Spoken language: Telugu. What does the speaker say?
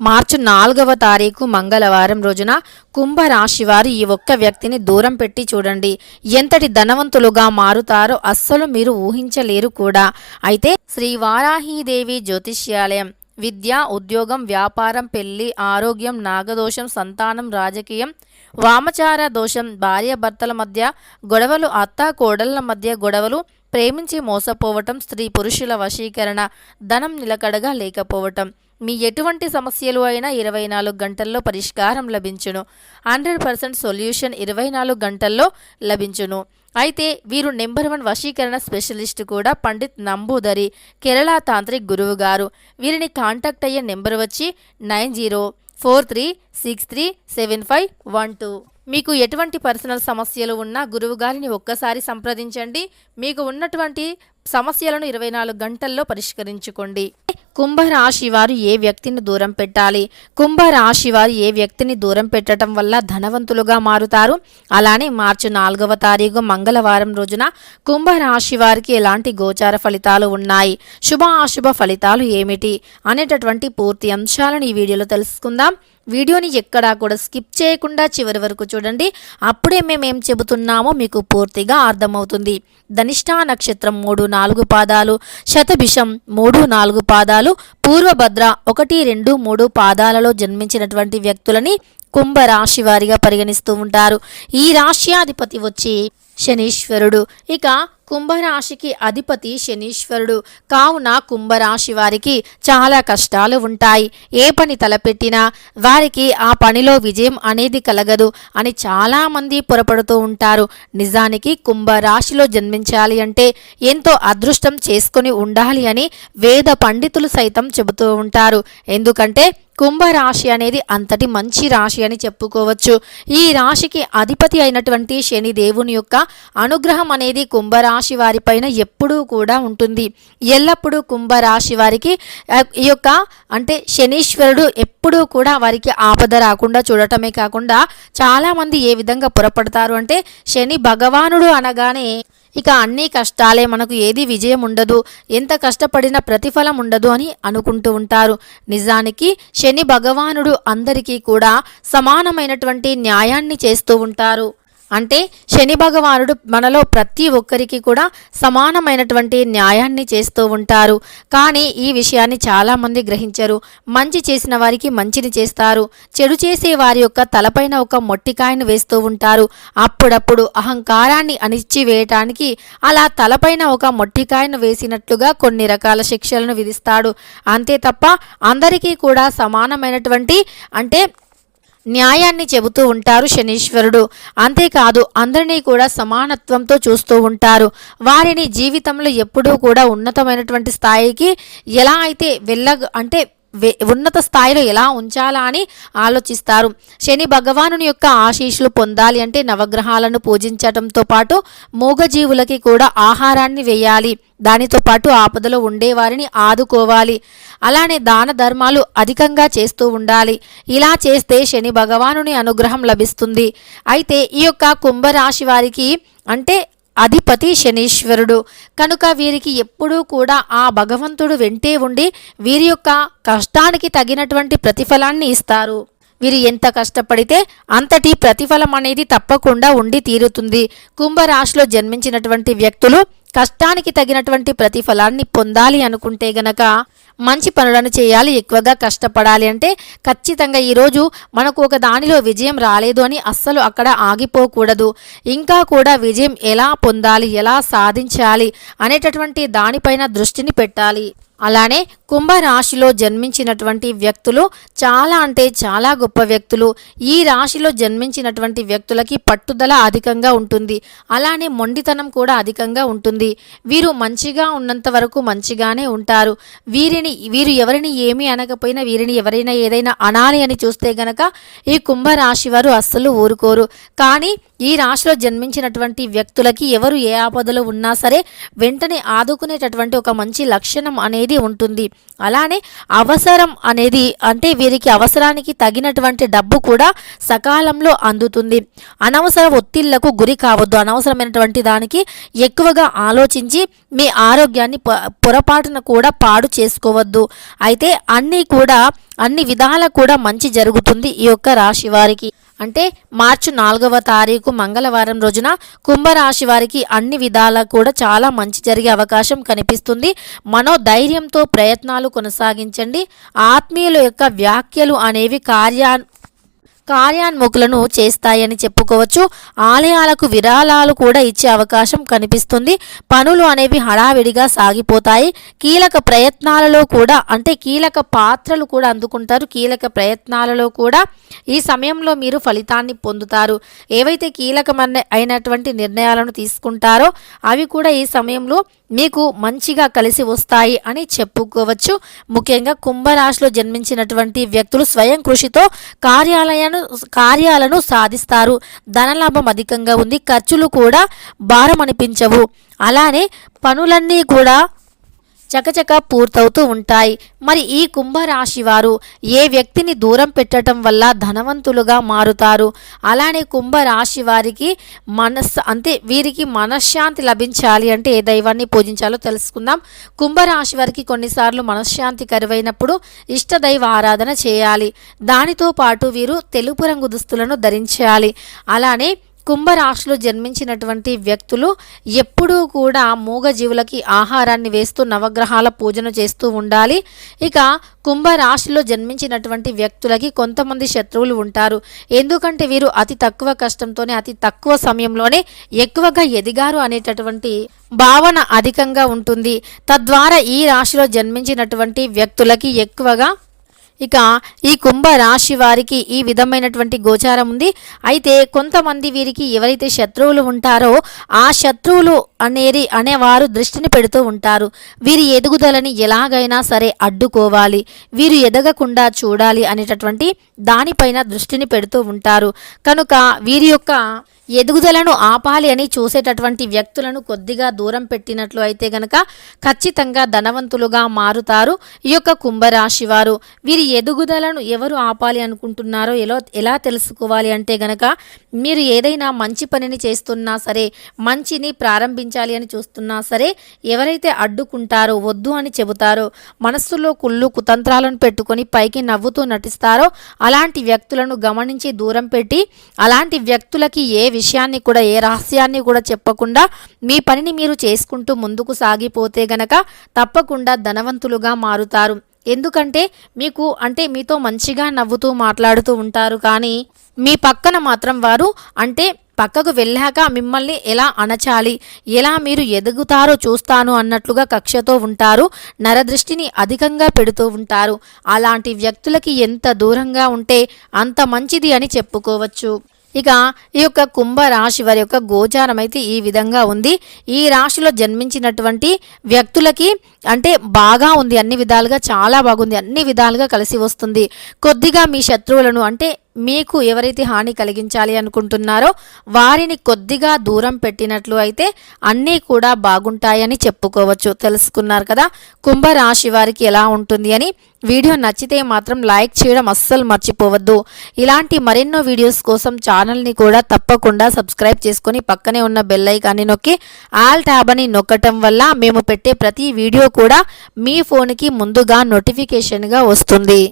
మార్చి 4వ తారీఖు మంగళవారం రోజున కుంభరాశి వారు ఈ ఒక్క వ్యక్తిని దూరం పెట్టి చూడండి. ఎంతటి ధనవంతులుగా మారుతారో అస్సలు మీరు ఊహించలేరు కూడా. అయితే శ్రీ వారాహీదేవి జ్యోతిష్యాలయం విద్య, ఉద్యోగం, వ్యాపారం, పెళ్లి, ఆరోగ్యం, నాగదోషం, సంతానం, రాజకీయం, వామచార దోషం, భార్యాభర్తల మధ్య గొడవలు, అత్త కోడళ్ల మధ్య గొడవలు, ప్రేమించి మోసపోవటం, స్త్రీ పురుషుల వశీకరణ, ధనం నిలకడగా లేకపోవటం, మీ ఎటువంటి సమస్యలు అయినా 24 గంటల్లో పరిష్కారం లభించును. 100% సొల్యూషన్ 24 గంటల్లో లభించును. అయితే వీరు నెంబర్ 1 వశీకరణ స్పెషలిస్ట్ కూడా పండిత్ నంబూదరి, కేరళ తాంత్రిక్ గురువు గారు. వీరిని కాంటాక్ట్ అయ్యే నెంబర్ వచ్చి 9043637512. మీకు ఎటువంటి పర్సనల్ సమస్యలు ఉన్నా గురువుగారిని ఒక్కసారి సంప్రదించండి. మీకు ఉన్నటువంటి సమస్యలను 24 గంటల్లో పరిష్కరించుకోండి. కుంభరాశి వారు ఏ వ్యక్తిని దూరం పెట్టాలి? కుంభరాశి వారు ఏ వ్యక్తిని దూరం పెట్టడం వల్ల ధనవంతులుగా మారుతారు? అలానే మార్చి 4వ తారీఖు మంగళవారం రోజున కుంభరాశి వారికి ఎలాంటి గోచార ఫలితాలు ఉన్నాయి, శుభ అశుభ ఫలితాలు ఏమిటి అనేటటువంటి పూర్తి అంశాలను ఈ వీడియోలో తెలుసుకుందాం. వీడియోని ఎక్కడా కూడా స్కిప్ చేయకుండా చివరి వరకు చూడండి. అప్పుడే మేమేం చెబుతున్నామో మీకు పూర్తిగా అర్థమవుతుంది. ధనిష్ఠా నక్షత్రం 3-4 పాదాలు, శతభిషం 3-4 పాదాలు, పూర్వభద్ర 1-2-3 పాదాలలో జన్మించినటువంటి వ్యక్తులని కుంభరాశి వారిగా పరిగణిస్తూ ఉంటారు. ఈ రాశ్యాధిపతి వచ్చి శనీశ్వరుడు. ఇక కుంభరాశికి అధిపతి శనీశ్వరుడు. కావున కుంభరాశి వారికి చాలా కష్టాలు ఉంటాయి. ఏ పని తలపెట్టినా వారికి ఆ పనిలో విజయం అనేది కలగదు అని చాలామంది పొరపడుతూ ఉంటారు. నిజానికి కుంభరాశిలో జన్మించాలి అంటే ఎంతో అదృష్టం చేసుకొని ఉండాలి అని వేద పండితులు సైతం చెబుతూ ఉంటారు. ఎందుకంటే కుంభరాశి అనేది అంతటి మంచి రాశి అని చెప్పుకోవచ్చు. ఈ రాశికి అధిపతి అయినటువంటి శని దేవుని యొక్క అనుగ్రహం అనేది కుంభరాశి వారిపైన ఎప్పుడూ కూడా ఉంటుంది. ఎల్లప్పుడూ కుంభరాశి వారికి ఈ యొక్క అంటే శనీశ్వరుడు ఎప్పుడూ కూడా వారికి ఆపద రాకుండా చూడటమే కాకుండా చాలామంది ఏ విధంగా పొరపడతారు అంటే శని భగవానుడు అనగానే ఇక అన్ని కష్టాలే, మనకు ఏది విజయం ఉండదు, ఎంత కష్టపడిన ప్రతిఫలం ఉండదు అని అనుకుంటూ ఉంటారు. నిజానికి శని భగవానుడు అందరికీ కూడా సమానమైనటువంటి న్యాయాన్ని చేస్తూ ఉంటారు. అంటే శని భగవానుడు మనలో ప్రతి ఒక్కరికి కూడా సమానమైనటువంటి న్యాయాన్ని చేస్తూ ఉంటారు. కానీ ఈ విషయాన్ని చాలామంది గ్రహించరు. మంచి చేసిన వారికి మంచిని చేస్తారు, చెడు చేసే వారి యొక్క తలపైన ఒక మొట్టికాయను వేస్తూ ఉంటారు. అప్పుడప్పుడు అహంకారాన్ని అణిచివేయటానికి అలా తలపైన ఒక మొట్టికాయను వేసినట్లుగా కొన్ని రకాల శిక్షలను విధిస్తాడు. అంతే తప్ప అందరికీ కూడా సమానమైనటువంటి అంటే న్యాయాన్ని చెబుతూ ఉంటారు శనీశ్వరుడు. అంతేకాదు అందరినీ కూడా సమానత్వంతో చూస్తూ ఉంటారు. వారిని జీవితంలో ఎప్పుడూ కూడా ఉన్నతమైనటువంటి స్థాయికి ఎలా అయితే ఉన్నత స్థాయిలో ఎలా ఉంచాలా అని ఆలోచిస్తారు. శని భగవానుని యొక్క ఆశీస్సులు పొందాలి అంటే నవగ్రహాలను పూజించడంతో పాటు మూగజీవులకి కూడా ఆహారాన్ని వేయాలి. దానితో పాటు ఆపదలో ఉండేవారిని ఆదుకోవాలి. అలానే దాన ధర్మాలు అధికంగా చేస్తూ ఉండాలి. ఇలా చేస్తే శని భగవానుని అనుగ్రహం లభిస్తుంది. అయితే ఈ యొక్క కుంభరాశి వారికి అంటే అధిపతి శనీశ్వరుడు కనుక వీరికి ఎప్పుడూ కూడా ఆ భగవంతుడు వెంటే ఉండి వీరి యొక్క కష్టానికి తగినటువంటి ప్రతిఫలాన్ని ఇస్తారు. వీరు ఎంత కష్టపడితే అంతటి ప్రతిఫలం అనేది తప్పకుండా ఉండి తీరుతుంది. కుంభరాశిలో జన్మించినటువంటి వ్యక్తులు కష్టానికి తగినటువంటి ప్రతిఫలాన్ని పొందాలి అనుకుంటే గనక మంచి పనులను చేయాలి, ఎక్కువగా కష్టపడాలి. అంటే ఖచ్చితంగా ఈరోజు మనకు ఒక దానిలో విజయం రాలేదు అని అస్సలు అక్కడ ఆగిపోకూడదు. ఇంకా కూడా విజయం ఎలా పొందాలి, ఎలా సాధించాలి అనేటటువంటి దానిపైన దృష్టిని పెట్టాలి. అలానే కుంభరాశిలో జన్మించినటువంటి వ్యక్తులు చాలా అంటే చాలా గొప్ప వ్యక్తులు. ఈ రాశిలో జన్మించినటువంటి వ్యక్తులకి పట్టుదల అధికంగా ఉంటుంది. అలానే మొండితనం కూడా అధికంగా ఉంటుంది. వీరు మంచిగా ఉన్నంత వరకు మంచిగానే ఉంటారు. వీరు ఎవరిని ఏమీ అనకపోయినా వీరిని ఎవరైనా ఏదైనా అనాలి అని చూస్తే గనక ఈ కుంభరాశి వారు అస్సలు ఊరుకోరు. కానీ ఈ రాశిలో జన్మించినటువంటి వ్యక్తులకి ఎవరు ఏ ఆపదలో ఉన్నా సరే వెంటనే ఆదుకునేటటువంటి ఒక మంచి లక్షణం అనేది ఉంటుంది. అలానే అవసరం అనేది అంటే వీరికి అవసరానికి తగినటువంటి డబ్బు కూడా సకాలంలో అందుతుంది. అనవసర ఒత్తిళ్లకు గురి కావద్దు. అనవసరమైనటువంటి దానికి ఎక్కువగా ఆలోచించి మీ ఆరోగ్యాన్ని పొరపాటున కూడా పాడు చేసుకోవద్దు. అయితే అన్ని విధాల కూడా మంచి జరుగుతుంది ఈ యొక్క రాశి వారికి. అంటే మార్చి 4వ తారీఖు మంగళవారం రోజున కుంభరాశి వారికి అన్ని విధాలా కూడా చాలా మంచి జరిగే అవకాశం కనిపిస్తుంది. మనోధైర్యంతో ప్రయత్నాలు కొనసాగించండి. ఆత్మీయుల యొక్క వ్యాఖ్యలు అనేవి కార్యాన్ముఖులను చేస్తాయని చెప్పుకోవచ్చు. ఆలయాలకు విరాళాలు కూడా ఇచ్చే అవకాశం కనిపిస్తుంది. పనులు అనేవి హడావిడిగా సాగిపోతాయి. కీలక ప్రయత్నాలలో కూడా అంటే కీలక పాత్రలు కూడా అందుకుంటారు. కీలక ప్రయత్నాలలో కూడా ఈ సమయంలో మీరు ఫలితాన్ని పొందుతారు. ఏవైతే అయినటువంటి నిర్ణయాలను తీసుకుంటారో అవి కూడా ఈ సమయంలో మీకు మంచిగా కలిసి వస్తాయి అని చెప్పుకోవచ్చు. ముఖ్యంగా కుంభరాశిలో జన్మించినటువంటి వ్యక్తులు స్వయం కృషితో కార్యాలను సాధిస్తారు. ధనలాభం అధికంగా ఉంది. ఖర్చులు కూడా భారం అనిపించవు. అలానే పనులన్నీ కూడా చకచక పూర్తవుతూ ఉంటాయి. మరి ఈ కుంభరాశి వారు ఏ వ్యక్తిని దూరం పెట్టడం వల్ల ధనవంతులుగా మారుతారు. అలానే కుంభరాశి వారికి వీరికి మనశ్శాంతి లభించాలి అంటే ఏ దైవాన్ని పూజించాలో తెలుసుకుందాం. కుంభరాశి వారికి కొన్నిసార్లు మనశ్శాంతి కరువైనప్పుడు ఇష్టదైవ ఆరాధన చేయాలి. దానితో పాటు వీరు తెలుపు రంగు దుస్తులను ధరించాలి. అలానే కుంభరాశిలో జన్మించినటువంటి వ్యక్తులు ఎప్పుడూ కూడా మూగజీవులకి ఆహారాన్ని వేస్తూ నవగ్రహాల పూజను చేస్తూ ఉండాలి. ఇక కుంభరాశిలో జన్మించినటువంటి వ్యక్తులకి కొంతమంది శత్రువులు ఉంటారు. ఎందుకంటే వీరు అతి తక్కువ కష్టంతోనే అతి తక్కువ సమయంలోనే ఎక్కువగా ఎదిగారు అనేటటువంటి భావన అధికంగా ఉంటుంది. తద్వారా ఈ రాశిలో జన్మించినటువంటి వ్యక్తులకి ఎక్కువగా ఈ కుంభరాశి వారికి ఈ విధమైనటువంటి గోచారం ఉంది. అయితే కొంతమంది వీరికి ఎవరైతే శత్రువులు ఉంటారో ఆ శత్రువులు అనేవారు దృష్టిని పెడుతూ ఉంటారు. వీరి ఎదుగుదలని ఎలాగైనా సరే అడ్డుకోవాలి, వీరు ఎదగకుండా చూడాలి అనేటటువంటి దానిపైన దృష్టిని పెడుతూ ఉంటారు. కనుక వీరి యొక్క ఎదుగుదలను ఆపాలి అని చూసేటటువంటి వ్యక్తులను కొద్దిగా దూరం పెట్టినట్లు అయితే గనక ఖచ్చితంగా ధనవంతులుగా మారుతారు ఈ యొక్క కుంభరాశి వారు. వీరి ఎదుగుదలను ఎవరు ఆపాలి అనుకుంటున్నారో ఎలా తెలుసుకోవాలి అంటే గనక మీరు ఏదైనా మంచి పనిని చేస్తున్నా సరే, మంచిని ప్రారంభించాలి అని చూస్తున్నా సరే, ఎవరైతే అడ్డుకుంటారో వద్దు అని చెబుతారో మనస్సులో కుళ్ళు కుతంత్రాలను పెట్టుకొని పైకి నవ్వుతూ నటిస్తారో అలాంటి వ్యక్తులను గమనించి దూరం పెట్టి అలాంటి వ్యక్తులకి ఏ విషయాన్ని కూడా ఏ రహస్యాన్ని కూడా చెప్పకుండా మీ పనిని మీరు చేసుకుంటూ ముందుకు సాగిపోతే గనక తప్పకుండా ధనవంతులుగా మారుతారు. ఎందుకంటే మీతో మంచిగా నవ్వుతూ మాట్లాడుతూ ఉంటారు, కానీ మీ పక్కన మాత్రం వారు పక్కకు వెళ్ళాక మిమ్మల్ని ఎలా అణచాలి, ఎలా మీరు ఎదుగుతారో చూస్తాను అన్నట్లుగా కక్షతో ఉంటారు. నరదృష్టిని అధికంగా పెడుతూ ఉంటారు. అలాంటి వ్యక్తులకి ఎంత దూరంగా ఉంటే అంత మంచిది అని చెప్పుకోవచ్చు. ఇక ఈ యొక్క కుంభరాశి వారి యొక్క గోచారం అయితే ఈ విధంగా ఉంది. ఈ రాశిలో జన్మించినటువంటి వ్యక్తులకి బాగా ఉంది, అన్ని విధాలుగా చాలా బాగుంది, అన్ని విధాలుగా కలిసి వస్తుంది. కొద్దిగా మీ శత్రువులను మీకు ఎవరైతే హాని కలిగించాలి అనుకుంటున్నారో వారిని కొద్దిగా దూరం పెట్టినట్లు అయితే అన్నీ కూడా బాగుంటాయని చెప్పుకోవచ్చు. తెలుసుకున్నారు కదా కుంభరాశి వారికి ఎలా ఉంటుంది అని. వీడియో నచ్చితే మాత్రం లైక్ చేయడం అస్సలు మర్చిపోవద్దు. ఇలాంటి మరెన్నో వీడియోస్ కోసం ఛానల్ని కూడా తప్పకుండా సబ్స్క్రైబ్ చేసుకొని పక్కనే ఉన్న బెల్ ఐకాన్ని నొక్కి ఆల్ ట్యాబ్ అని నొక్కటం వల్ల మేము పెట్టే ప్రతి వీడియో కూడా మీ ఫోన్కి ముందుగా నోటిఫికేషన్గా వస్తుంది.